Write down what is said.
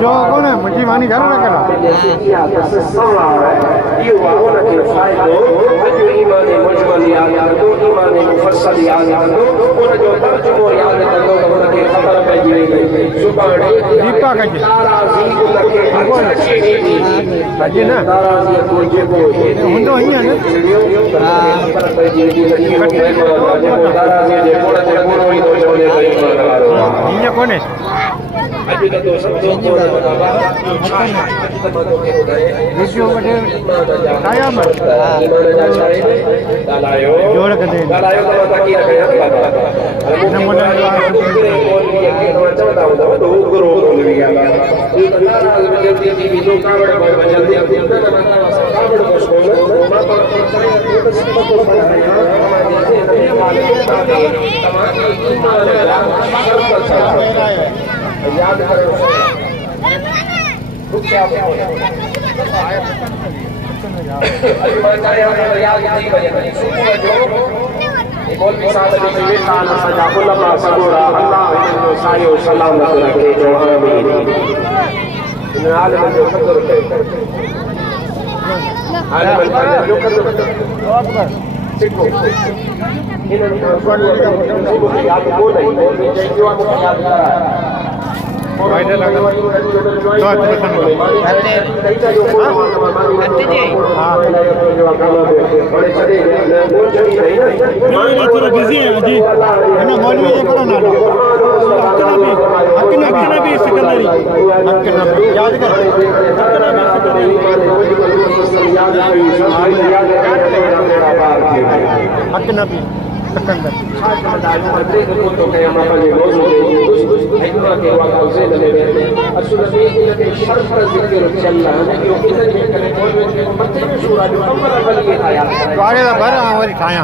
जो कोने मुझी मानी घर न करा दीपा कजे कजे ना हुंदो हिया न हिया कोने वीडियो बटे काया मत जोड़ के दे नमोना याद करो वाइडर लगा तो थोड़ा बिजी है जी है ना मौलवी ये करो ना हक नबी सिकंदरी हक नबी याद कर हक नबी सिकंदर भर ठाया